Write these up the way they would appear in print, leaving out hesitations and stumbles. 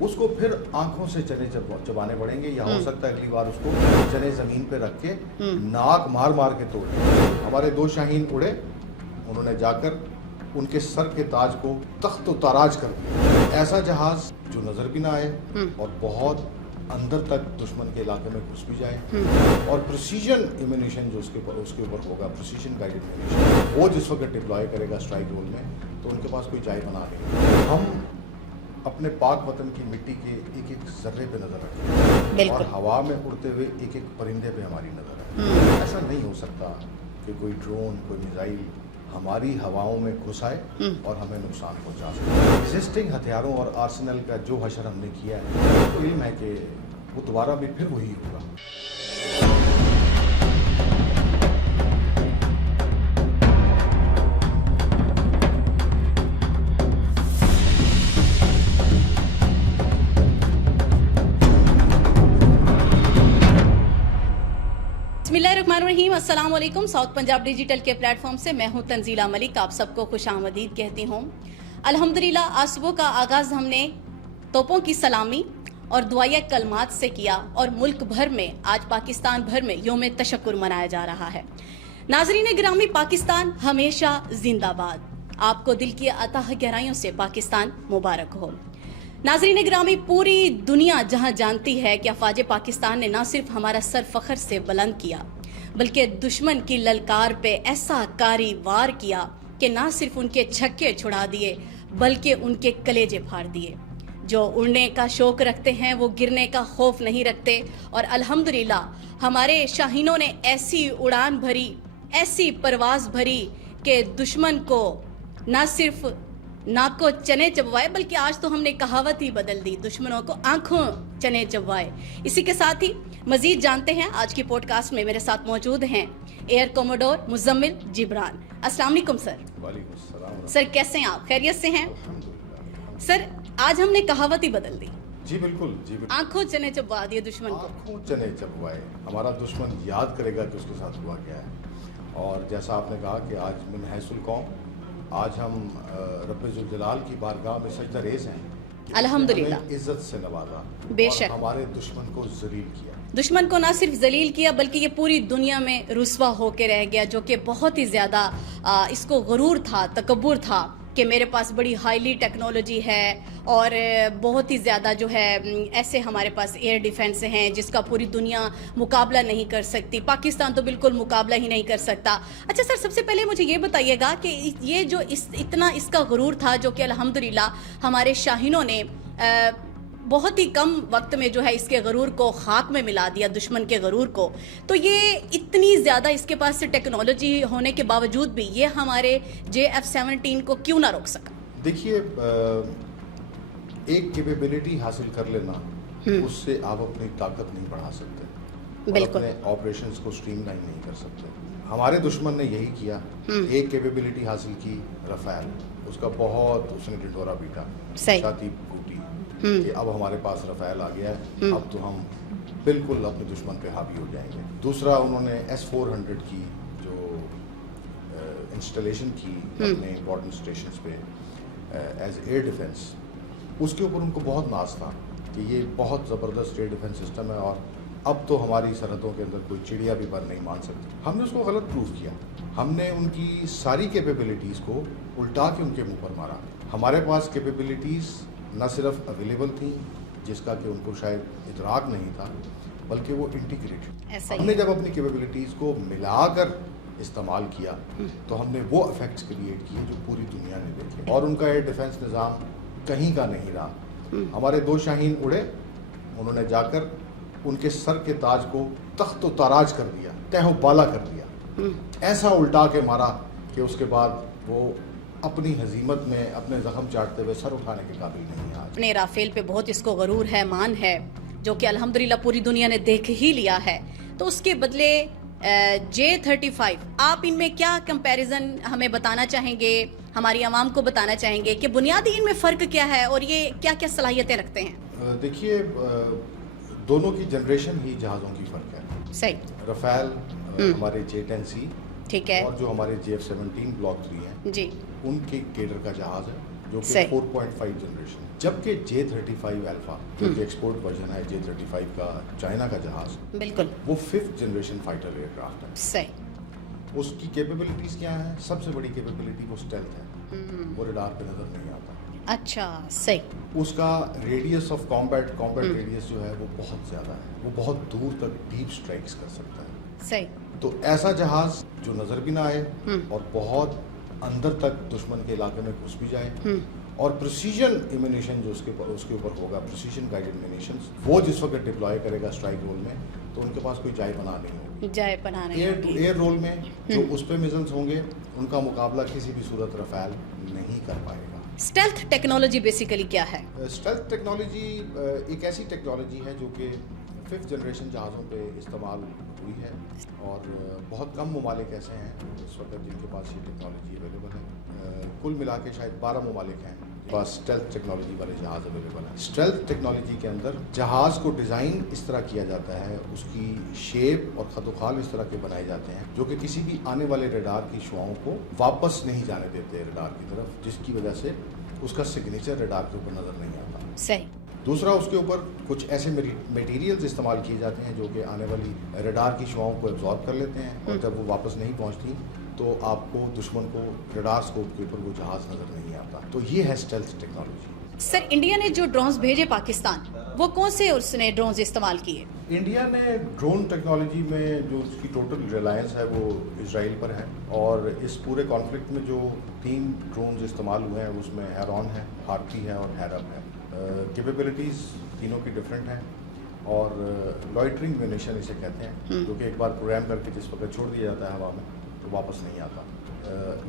اس کو پھر آنکھوں سے چنے چبانے پڑیں گے، یا ہو سکتا ہے اگلی بار اس کو چنے زمین پہ رکھ کے ناک مار مار کے توڑ دیں۔ ہمارے 2 شاہین اڑے، انہوں نے جا کر ان کے سر کے تاج کو تخت و تاراج کر دیا۔ ایسا جہاز جو نظر بھی نہ آئے اور بہت اندر تک دشمن کے علاقے میں گھس بھی جائے، اور پریسیجن ایمونیشن جو اس کے اوپر ہوگا، پریسیجن گائیڈڈ ایمونیشن، وہ جس وقت ڈپلوائے کرے گا اسٹرائک رول میں، تو ان کے پاس کوئی جائے بنا نہیں۔ ہم اپنے پاک وطن کی مٹی کے ایک ایک ذرے پہ نظر رکھیں اور ہوا میں اڑتے ہوئے ایک ایک پرندے پہ ہماری نظر رکھیں۔ ایسا نہیں ہو سکتا کہ کوئی ڈرون، کوئی میزائل ہماری ہواؤں میں گھس آئے اور ہمیں نقصان پہنچا سکے۔ ایگزسٹنگ ہتھیاروں اور آرسنل کا جو حشر ہم نے کیا ہے، تو علم ہے کہ وہ دوبارہ بھی پھر وہی ہوگا۔ बिस्मिल्लाहिर्रहमानिर्रहीम, अस्सलाम वालेकुम। साउथ पंजाब डिजिटल के प्लेटफॉर्म से मैं हूं तंजीला मलिक, आप सबको खुशामदीद कहती हूं। अल्हम्दुलिल्लाह, आज सुबह का आगाज़ हमने तोपों की सलामी और दुआए कलमात से किया, और मुल्क भर में आज पाकिस्तान भर में यौम तशक्कुर मनाया जा रहा है। नाज़रीन गिरामी, पाकिस्तान हमेशा जिंदाबाद। आपको दिल की अताह गहराइयों से पाकिस्तान मुबारक हो। नाज़रीन गिरामी, पूरी दुनिया जहां जानती है कि अफवाज पाकिस्तान ने न सिर्फ हमारा सर फ़ख्र से बुलंद किया, बल्कि दुश्मन की ललकार पे ऐसा कारी वार किया कि न सिर्फ उनके छक्के छुड़ा दिए, बल्कि उनके कलेजे फाड़ दिए। जो उड़ने का शौक़ रखते हैं वो गिरने का खौफ नहीं रखते, और अल्हम्दुलिल्लाह हमारे शाहीनों ने ऐसी उड़ान भरी, ऐसी परवाज़ भरी कि दुश्मन को न सिर्फ नाक को चने चबवाए, बल्कि आज तो हमने कहावत ही बदल दी, दुश्मनों को आंखों चने चबवाए। इसी के साथ ही मजीद जानते हैं, आज की पॉडकास्ट में मेरे साथ मौजूद हैं एयर कोमोडोर मुज़म्मिल जिब्रान। अस्सलाम वालेकुम सर। वालेकुम अस्सलाम। सर कैसे हैं आप? खैरियत से हैं? सर, आज हमने कहावत ही बदल दी। जी बिल्कुल, जी बिल्कुल। आंखों चने चबवा दिए दुश्मन को। आंखों चने चबवाए। हमारा दुश्मन याद करेगा कि उसके साथ हुआ क्या है। और जैसा आपने कहा कि आज मिन हैसुल कौम, आज हम रब्बे जुल जलाल की बारगाह में सजदा रेज़ हैं। अल्हम्दुलिल्लाह, इज्जत से नवाजा, बेशक। हमारे दुश्मन को जलील किया। दुश्मन को ना सिर्फ जलील किया, बल्कि ये पूरी दुनिया में रुस्वा होके रह गया, जो कि बहुत ही ज़्यादा इसको गुरूर था, तकब्बुर था कि मेरे पास बड़ी हाईली टेक्नोलॉजी है, और बहुत ही ज़्यादा जो है ऐसे हमारे पास एयर डिफेंस हैं जिसका पूरी दुनिया मुकाबला नहीं कर सकती। पाकिस्तान तो बिल्कुल मुकाबला ही नहीं कर सकता। अच्छा सर, सबसे पहले मुझे ये बताइएगा कि ये जो इतना इसका गुरूर था, जो कि अल्हम्दुलिल्लाह हमारे शाहीनों ने बहुत ही कम वक्त में जो है इसके गरूर को खाक में मिला दिया, दुश्मन के गरूर को, तो ये इतनी ज़्यादा इसके पास टेक्नोलॉजी होने के बावजूद भी ये हमारे JF-17 को क्यों ना रोक सका? देखिए, एक कैपेबिलिटी हासिल कर लेना, उससे आप अपनी ताकत नहीं बढ़ा सकते, बिल्कुल। अपने ऑपरेशंस को स्ट्रीमलाइन नहीं कर सकते। हमारे दुश्मन ने यही किया। एक कैपेबिलिटी हासिल की, रफ़ेल, उसका बहुत उसने ढिंढोरा पीटा, छाती कूटी कि अब हमारे पास रफ़ेल आ गया है, अब तो हम बिल्कुल अपने दुश्मन पे हावी हो जाएंगे। दूसरा, उन्होंने S-400 की जो इंस्टॉलेशन की अपने इम्पोर्टेंट स्टेशंस पे एज एयर डिफेंस, उसके ऊपर उनको बहुत नाज था कि ये बहुत ज़बरदस्त एयर डिफेंस सिस्टम है, और अब तो हमारी सरहदों के अंदर कोई चिड़िया भी पर नहीं मान सकती। हमने उसको गलत प्रूव किया। हमने उनकी सारी कैपेबिलिटीज़ को उल्टा के उनके मुंह पर मारा। हमारे पास कैपेबिलिटीज़ न सिर्फ अवेलेबल थी, जिसका कि उनको शायद इदराक नहीं था, बल्कि वो इंटीग्रेटेड। हमने जब अपनी कैपेबिलिटीज़ को मिलाकर इस्तेमाल किया तो हमने वो इफेक्ट्स क्रिएट किए जो पूरी दुनिया ने देखे, और उनका एयर डिफेंस निज़ाम कहीं का नहीं रहा। हमारे 2 शाहीन उड़े, उन्होंने जाकर उनके सर के ताज को तख्त व ताराज कर दिया, तह बाला कर दिया। ऐसा उल्टा के मारा कि उसके बाद वो अपनी हजीमत में अपने जख्म चाटते हुए सर उठाने के काबिल नहीं है। अपने राफेल पे बहुत इसको गरूर है, मान है, जो कि अल्हम्दुलिल्लाह पूरी दुनिया ने देख ही लिया है। तो उसके बदले J-35, आप इनमें क्या कंपैरिजन हमें बताना चाहेंगे, हमारी आवाम को बताना चाहेंगे कि बुनियादी इनमें फ़र्क क्या है और ये क्या क्या सलाहियतें रखते हैं? देखिए, दोनों की जनरेशन ही जहाज़ों की फ़र्क है। सही। रफ़ेल हमारे J-10C, ठीक है, और जो हमारे JF-17 ब्लॉक 3 हैं जी, उनके केडर का जहाज़ है, जो कि 4.5 जनरेशन है। जबकि J-35 अल्फा जो कि एक्सपोर्ट वर्जन है J-35 का, चाइना का जहाज, बिल्कुल वो 5th जनरेशन फाइटर एयरक्राफ्ट है। सही। उसकी कैपेबिलिटीज क्या हैं? सबसे बड़ी कैपेबिलिटी वो स्टेल्थ है, वो रडार पे नजर नहीं आता। अच्छा, सही। उसका रेडियस ऑफ कॉम्बैट रेडियस जो है वो बहुत ज़्यादा है, वो बहुत दूर तक डीप स्ट्राइक्स कर सकता है। सही। तो ऐसा जहाज जो नज़र भी ना आए और बहुत अंदर तक दुश्मन के इलाके में घुस भी जाए, और प्रिसीजन इम्यूनिशन जो उसके ऊपर होगा, प्रिसीजन गाइडेड इम्यूनिशन, वो जिस वक्त डिप्लॉय करेगा स्ट्राइक रोल में, तो उनके पास कोई जाए पनाह नहीं होगी। जाए पनाह नहीं एयर टू एयर रोल में जो उस पे मिसाइल्स होंगे, उनका मुकाबला किसी भी सूरत रफाल नहीं कर पाएगा। स्टेल्थ टेक्नोलॉजी बेसिकली क्या है? स्टेल्थ टेक्नोलॉजी एक ऐसी टेक्नोलॉजी है जो कि 5th जनरेशन जहाज़ों पे इस्तेमाल हुई है, और बहुत कम ममालिक ऐसे हैं इस वक्त जिनके पास ये टेक्नोलॉजी अवेलेबल है। कुल मिला के शायद 12 ममालिक हैं जिनके पास स्टेल्थ टेक्नोलॉजी वाले जहाज़ अवेलेबल हैं। स्टेल्थ टेक्नोलॉजी के अंदर जहाज़ को डिज़ाइन इस तरह किया जाता है, उसकी शेप और खतोखाल इस तरह के बनाए जाते हैं जो कि किसी भी आने वाले रडार की शुआओं को वापस नहीं जाने देते रडार की तरफ, जिसकी वजह से उसका सिग्नेचर रडार के ऊपर नज़र नहीं आता। सही। दूसरा, उसके ऊपर कुछ ऐसे मटेरियल्स इस्तेमाल किए जाते हैं जो कि आने वाली रडार की शुआओं को एब्जॉर्ब कर लेते हैं, और जब वो वापस नहीं पहुंचती तो आपको दुश्मन को रडार स्कोप के ऊपर वो जहाज नजर नहीं आता। तो ये है स्टेल्थ टेक्नोलॉजी। सर, इंडिया ने जो ड्रोन्स भेजे पाकिस्तान, वो कौन से उसने ड्रोन्स इस्तेमाल किए? इंडिया ने ड्रोन टेक्नोलॉजी में जो उसकी टोटल रिलायंस है वो इजराइल पर है, और इस पूरे कॉन्फ्लिक्ट में जो 3 ड्रोन्स इस्तेमाल हुए हैं उसमें हेरॉन है, हार्टी है और हैरम है। कैपेबिलिटीज़ तीनों की डिफरेंट हैं, और लॉइटरिंग म्यूनिशन इसे कहते हैं, जो कि एक बार प्रोग्राम करके जिस वक्त छोड़ दिया जाता है हवा में तो वापस नहीं आता।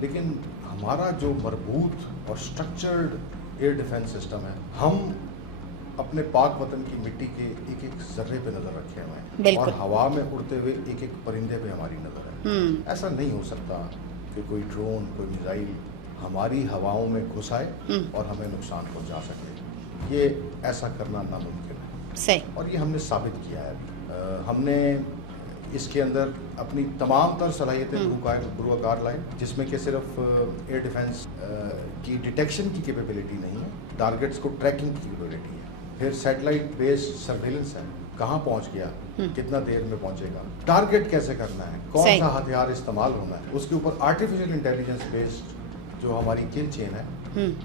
लेकिन हमारा जो मरबूत और स्ट्रक्चर्ड एयर डिफेंस सिस्टम है, हम अपने पाक वतन की मिट्टी के एक एक जर्रे पे नज़र रखे हुए हैं, और हवा में उड़ते हुए एक एक परिंदे पे हमारी नज़र है। ऐसा नहीं हो सकता कि कोई ड्रोन, कोई मिसाइल हमारी हवाओं में घुस आए और हमें नुकसान पहुंचा सके। ये ऐसा करना नामुमकिन है। सही। और ये हमने साबित किया है। हमने इसके अंदर अपनी तमाम तर सलाहियतें बुरुआकार लाई, जिसमें कि सिर्फ एयर डिफेंस की डिटेक्शन की कैपेबिलिटी नहीं है, टारगेट्स को ट्रैकिंग की कैपेबिलिटी है, फिर सैटेलाइट बेस्ड सर्वेलेंस है, कहाँ पहुंच गया, कितना देर में पहुंचेगा, टारगेट कैसे करना है, कौन सा हथियार इस्तेमाल होना है, उसके ऊपर आर्टिफिशियल इंटेलिजेंस बेस्ड जो हमारी किल चेन है,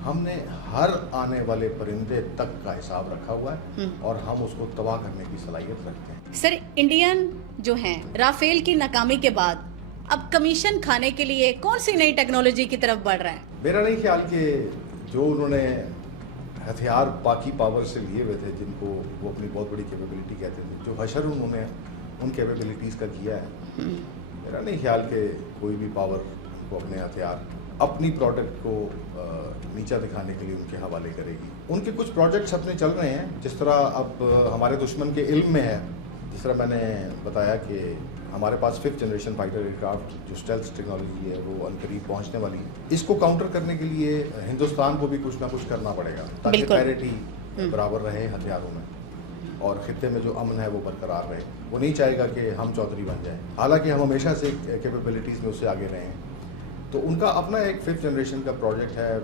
हमने हर आने वाले परिंदे तक का हिसाब रखा हुआ है, और हम उसको तबाह करने की सलाहियत रखते हैं। सर, इंडियन जो हैं राफेल की नाकामी के बाद अब कमीशन खाने के लिए कौन सी नई टेक्नोलॉजी की तरफ बढ़ रहा है? मेरा नहीं ख्याल कि जो उन्होंने हथियार बाकी पावर से लिए हुए थे, जिनको वो अपनी बहुत बड़ी कैपेबिलिटी कहते थे, जो हशर उन्होंने उन कैपेबिलिटीज़ का किया है, मेरा नहीं ख्याल कि कोई भी पावर को अपने हथियार अपनी प्रोडक्ट को नीचा दिखाने के लिए उनके हवाले करेगी। उनके कुछ प्रोजेक्ट्स अपने चल रहे हैं, जिस तरह अब हमारे दुश्मन के इल्म में है, जिस तरह मैंने बताया कि हमारे पास 5th जनरेशन फाइटर एयरक्राफ्ट जो स्टेल्थ टेक्नोलॉजी है वो अनकरीब पहुंचने वाली है। इसको काउंटर करने के लिए हिंदुस्तान को भी कुछ ना कुछ करना पड़ेगा, ताकि पैरिटी बराबर रहे हथियारों में, और खित्ते में जो अमन है वो बरकरार रहे। वो नहीं चाहेगा कि हम चौधरी बन जाएं, हालांकि हम हमेशा से कैपेबिलिटीज़ में उससे आगे रहे हैं। तो उनका अपना एक 5th जनरेशन का प्रोजेक्ट है,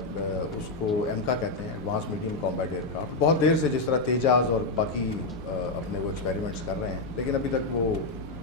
उसको एमका कहते हैं, एडवांस मीडियम कॉम्बैट एयरक्राफ्ट। बहुत देर से जिस तरह तेजाज और बाकी अपने वो एक्सपेरिमेंट्स कर रहे हैं, लेकिन अभी तक वो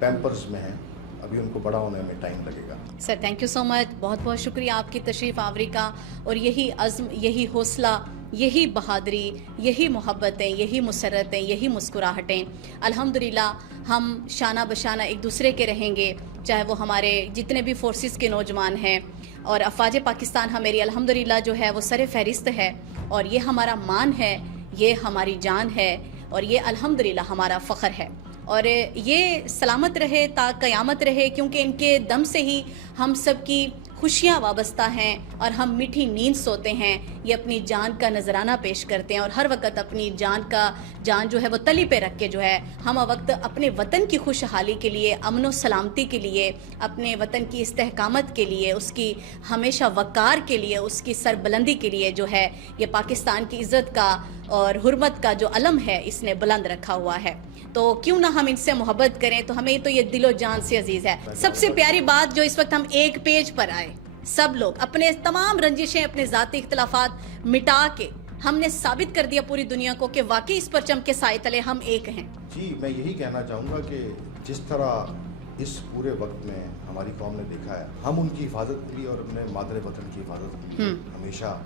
पैम्पर्स में हैं, अभी उनको बड़ा होने में टाइम लगेगा। Sir, thank you so much, बहुत बहुत शुक्रिया आपकी तशरीफ़ आवरी का, और यही अज़्म, यही हौसला, यही बहादुरी, यही मोहब्बतें, यही मुसरतें, यही मुस्कुराहटें, अल्हम्दुलिल्लाह हम शाना बशाना एक दूसरे के रहेंगे, चाहे वो हमारे जितने भी फोर्सेस के नौजवान हैं, और अफवाज पाकिस्तान हमारी अल्हम्दुलिल्लाह जो है वो सर फहरिस्त है, और ये हमारा मान है, ये हमारी जान है, और ये अल्हम्दुलिल्लाह हमारा फ़ख्र है, और ये सलामत रहे ता क़यामत रहे, क्योंकि इनके दम से ही हम सब की खुशियाँ वाबस्ता हैं, और हम मीठी नींद सोते हैं। ये अपनी जान का नजराना पेश करते हैं, और हर वक्त अपनी जान जो है वो तली पे रख के जो है हम वक्त अपने वतन की खुशहाली के लिए, अमन व सलामती के लिए, अपने वतन की इस्तेहकामत के लिए, उसकी हमेशा वक़ार के लिए, उसकी सरबलंदी के लिए जो है ये पाकिस्तान की इज़्ज़त का और हुर्मत का जो अलम है इसने बुलंद रखा हुआ है। तो क्यों ना हम इनसे मोहब्बत करें, तो हमें तो ये दिलो जान से अजीज़ है। सबसे प्यारी बात जो इस वक्त हम एक पेज पर आए, सब लोग अपने तमाम रंजिशें, अपने ज़ाती इख्तिलाफात मिटा के ہم نے ثابت کر دیا پوری دنیا کو کہ واقعی اس پرچم کے سائے تلے ہم ایک ہیں. جی میں یہی کہنا چاہوں گا کہ جس طرح اس پورے وقت میں ہماری قوم نے دیکھا ہے ہم ان کی حفاظت کے لیے اور اپنے مادر وطن کی حفاظت کے لیے ہمیشہ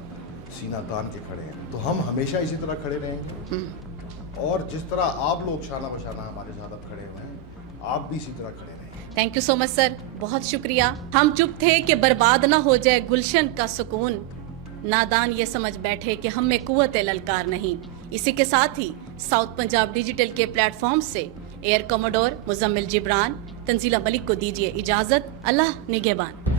سینہ تان کے کھڑے ہیں تو ہم ہمیشہ اسی طرح کھڑے رہیں گے اور جس طرح آپ لوگ شانہ بشانہ ہمارے ساتھ اب کھڑے ہوئے ہیں آپ بھی اسی طرح کھڑے رہیں گے. تھینک یو سو مچ سر, بہت شکریہ. ہم چپ تھے کہ برباد نہ ہو جائے گلشن کا سکون, نادان یہ سمجھ بیٹھے کہ ہم میں قوت للکار نہیں. اسی کے ساتھ ہی ساؤتھ پنجاب ڈیجیٹل کے پلیٹ فارم سے ایئر کوموڈور مزمل جبران, تنزیلہ ملک کو دیجیے اجازت. اللہ نگہبان.